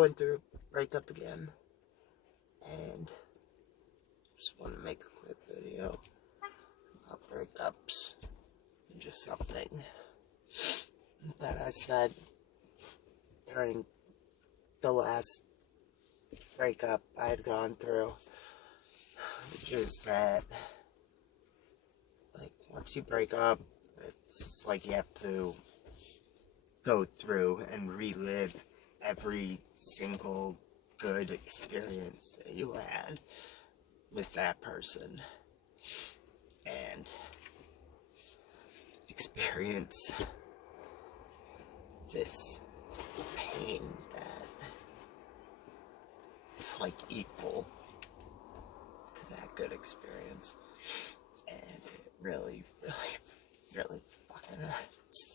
going through a breakup again, and just want to make a quick video about breakups, and just something that I said during the last breakup I had gone through, which is that, like, once you break up, it's like you have to go through and relive every single good experience that you had with that person, and experience this pain that is like equal to that good experience, and it really, really, really fucking hurts.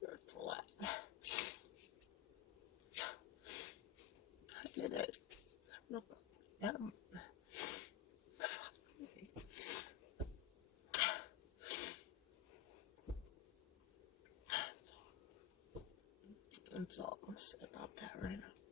Hurts a lot. I did it. No problem. That's all I'm gonna say about that right now.